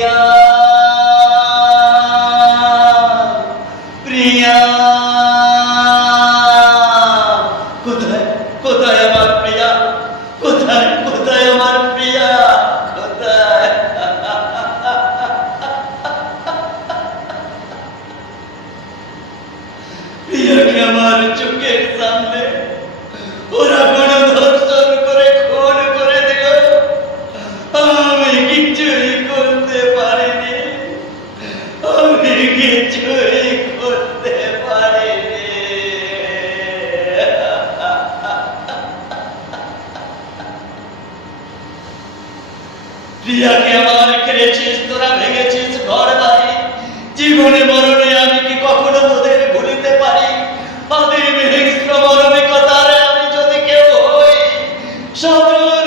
প্রিয়া প্রিয়া কোথায় কোথায় আমার প্রিয়া কোথায় কোথায় আমার প্রিয়া কোথায় প্রিয়াকে আমার চোখের সামনে ওরা গণধর্ষণ করে খুন করে দিল আমি কিছুই করতে পারিনি আমি কিছুই করতে পারিনি প্রিয়াকে আমার খেয়েছিস তোরা ভেঙেছিস ঘর বাড়ি জীবনে মরণে আমি কি কখনো তোদের ভুলিতে পারি আদিম হিংস্র মানবিকতার আমি যদি কেউ হই সাধারণ